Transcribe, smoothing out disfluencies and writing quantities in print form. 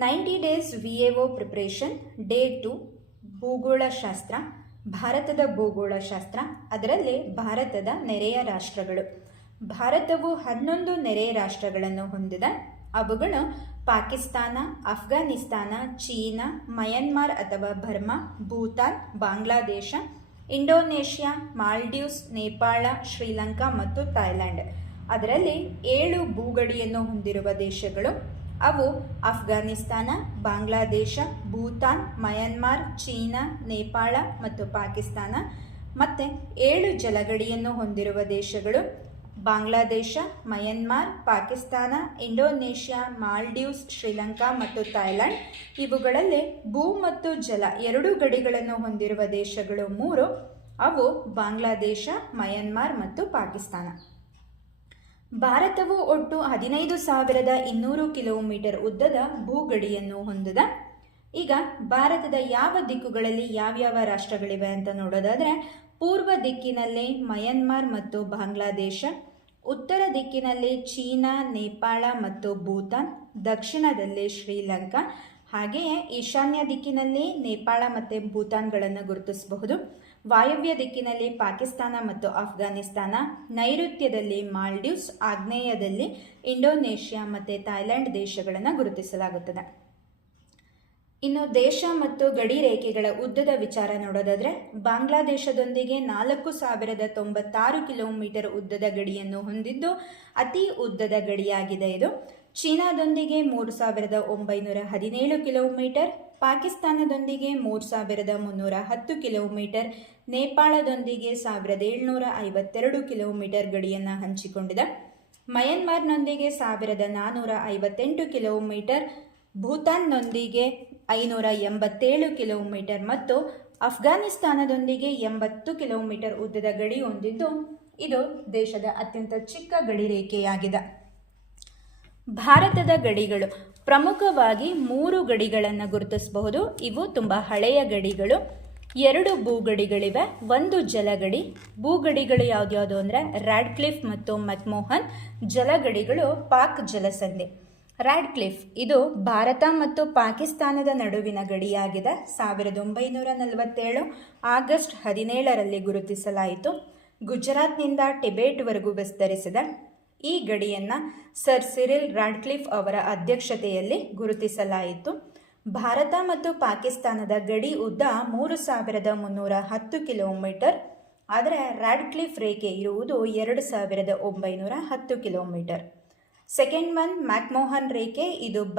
90 days VAO preparation day 2 ಭೂಗೋಳಶಾಸ್ತ್ರ, ಭಾರತದ ಭೂಗೋಳಶಾಸ್ತ್ರ, ಅದರಲ್ಲಿ ಭಾರತದ ನೆರೆಯ ರಾಷ್ಟ್ರಗಳು. ಭಾರತವು 11 ನೆರೆಯ ರಾಷ್ಟ್ರಗಳನ್ನು ಹೊಂದಿದೆ. ಅವುಗಳು ಪಾಕಿಸ್ತಾನ, ಅಫ್ಘಾನಿಸ್ತಾನ, ಚೀನಾ, ಮಯನ್ಮಾರ್ ಅಥವಾ ಬರ್ಮಾ, ಭೂತಾನ್, ಬಾಂಗ್ಲಾದೇಶ, ಇಂಡೋನೇಷ್ಯಾ, ಮಾಲ್ಡೀವ್ಸ್, ನೇಪಾಳ, ಶ್ರೀಲಂಕಾ ಮತ್ತು ಥೈಲ್ಯಾಂಡ್. ಅದರಲ್ಲಿ 7 ಭೂಗಡಿಯನ್ನು ಹೊಂದಿರುವ ದೇಶಗಳು. ಅವು ಅಫ್ಘಾನಿಸ್ತಾನ, ಬಾಂಗ್ಲಾದೇಶ, ಭೂತಾನ್, ಮಯನ್ಮಾರ್, ಚೀನಾ, ನೇಪಾಳ ಮತ್ತು ಪಾಕಿಸ್ತಾನ. ಮತ್ತು 7 ಜಲಗಡಿಯನ್ನು ಹೊಂದಿರುವ ದೇಶಗಳು ಬಾಂಗ್ಲಾದೇಶ, ಮಯನ್ಮಾರ್, ಪಾಕಿಸ್ತಾನ, ಇಂಡೋನೇಷ್ಯಾ, ಮಾಲ್ಡೀವ್ಸ್, ಶ್ರೀಲಂಕಾ ಮತ್ತು ಥೈಲ್ಯಾಂಡ್. ಇವುಗಳಲ್ಲಿ ಭೂ ಮತ್ತು ಜಲ 2 ಗಡಿಗಳನ್ನು ಹೊಂದಿರುವ ದೇಶಗಳು 3. ಅವು ಬಾಂಗ್ಲಾದೇಶ, ಮಯನ್ಮಾರ್ ಮತ್ತು ಪಾಕಿಸ್ತಾನ. ಭಾರತವು ಒಟ್ಟು 15,200 ಕಿಲೋಮೀಟರ್ ಉದ್ದದ ಭೂಗಡಿಯನ್ನು ಹೊಂದಿದೆ. ಈಗ ಭಾರತದ ಯಾವ ದಿಕ್ಕುಗಳಲ್ಲಿ ಯಾವ್ಯಾವ ರಾಷ್ಟ್ರಗಳಿವೆ ಅಂತ ನೋಡೋದಾದರೆ, ಪೂರ್ವ ದಿಕ್ಕಿನಲ್ಲಿ ಮಯನ್ಮಾರ್ ಮತ್ತು ಬಾಂಗ್ಲಾದೇಶ, ಉತ್ತರ ದಿಕ್ಕಿನಲ್ಲಿ ಚೀನಾ, ನೇಪಾಳ ಮತ್ತು ಭೂತಾನ್, ದಕ್ಷಿಣದಲ್ಲಿ ಶ್ರೀಲಂಕಾ, ಹಾಗೆಯೇ ಈಶಾನ್ಯ ದಿಕ್ಕಿನಲ್ಲಿ ನೇಪಾಳ ಮತ್ತು ಭೂತಾನ್ಗಳನ್ನು ಗುರುತಿಸಬಹುದು. ವಾಯವ್ಯ ದಿಕ್ಕಿನಲ್ಲಿ ಪಾಕಿಸ್ತಾನ ಮತ್ತು ಅಫ್ಘಾನಿಸ್ತಾನ, ನೈಋತ್ಯದಲ್ಲಿ ಮಾಲ್ಡೀವ್ಸ್, ಆಗ್ನೇಯದಲ್ಲಿ ಇಂಡೋನೇಷ್ಯಾ ಮತ್ತು ಥೈಲ್ಯಾಂಡ್ ದೇಶಗಳನ್ನು ಗುರುತಿಸಲಾಗುತ್ತದೆ. ಇನ್ನು ದೇಶ ಮತ್ತು ಗಡಿ ರೇಖೆಗಳ ಉದ್ದದ ವಿಚಾರ ನೋಡೋದಾದರೆ, ಬಾಂಗ್ಲಾದೇಶದೊಂದಿಗೆ 4,096 ಕಿಲೋಮೀಟರ್ ಉದ್ದದ ಗಡಿಯನ್ನು ಹೊಂದಿದ್ದು ಅತಿ ಉದ್ದದ ಗಡಿಯಾಗಿದೆ ಇದು. ಚೀನಾದೊಂದಿಗೆ 3,917 ಕಿಲೋಮೀಟರ್, ಪಾಕಿಸ್ತಾನದೊಂದಿಗೆ 3,310 ಕಿಲೋಮೀಟರ್, ನೇಪಾಳದೊಂದಿಗೆ 1,752 ಕಿಲೋಮೀಟರ್ ಗಡಿಯನ್ನು ಹಂಚಿಕೊಂಡಿದೆ. ಮಯನ್ಮಾರ್ನೊಂದಿಗೆ 1,458 ಕಿಲೋಮೀಟರ್, ಭೂತಾನ್ನೊಂದಿಗೆ 587 ಕಿಲೋಮೀಟರ್ ಮತ್ತು ಅಫ್ಘಾನಿಸ್ತಾನದೊಂದಿಗೆ 80 ಕಿಲೋಮೀಟರ್ ಉದ್ದದ ಗಡಿ ಹೊಂದಿದ್ದು ಇದು ದೇಶದ ಅತ್ಯಂತ ಚಿಕ್ಕ ಗಡಿ ರೇಖೆಯಾಗಿದೆ. ಭಾರತದ ಗಡಿಗಳು ಪ್ರಮುಖವಾಗಿ 3 ಗಡಿಗಳನ್ನು ಗುರುತಿಸಬಹುದು. ಇವು ತುಂಬ ಹಳೆಯ ಗಡಿಗಳು. 2 ಭೂಗಡಿಗಳಿವೆ, 1 ಜಲಗಡಿ. ಭೂಗಡಿಗಳು ಯಾವ್ದ್ಯಾವುದು ಅಂದರೆ ರ್ಯಾಡ್ಕ್ಲಿಫ್ ಮತ್ತು ಮೆಕ್ಮೋಹನ್. ಜಲಗಡಿಗಳು ಪಾಕ್ ಜಲಸಂಧಿ. ರ್ಯಾಡ್ಕ್ಲಿಫ್ ಇದು ಭಾರತ ಮತ್ತು ಪಾಕಿಸ್ತಾನದ ನಡುವಿನ ಗಡಿಯಾಗಿದೆ. 1947 ಆಗಸ್ಟ್ 17ರಲ್ಲಿ ಗುರುತಿಸಲಾಯಿತು. ಗುಜರಾತ್ನಿಂದ ಟಿಬೆಟ್ವರೆಗೂ ವಿಸ್ತರಿಸಿದೆ. ಈ ಗಡಿಯನ್ನು ಸರ್ ಸಿರಿಲ್ ರ್ಯಾಡ್ಕ್ಲಿಫ್ ಅವರ ಅಧ್ಯಕ್ಷತೆಯಲ್ಲಿ ಗುರುತಿಸಲಾಯಿತು. ಭಾರತ ಮತ್ತು ಪಾಕಿಸ್ತಾನದ ಗಡಿ ಉದ್ದ 3,310 ಕಿಲೋಮೀಟರ್, ಆದರೆ ರ್ಯಾಡ್ಕ್ಲಿಫ್ ರೇಖೆ ಇರುವುದು 2,910 ಕಿಲೋಮೀಟರ್. ಸೆಕೆಂಡ್ ಒನ್ ಮ್ಯಾಕ್ಮೋಹನ್ ರೇಖೆ. ಇದು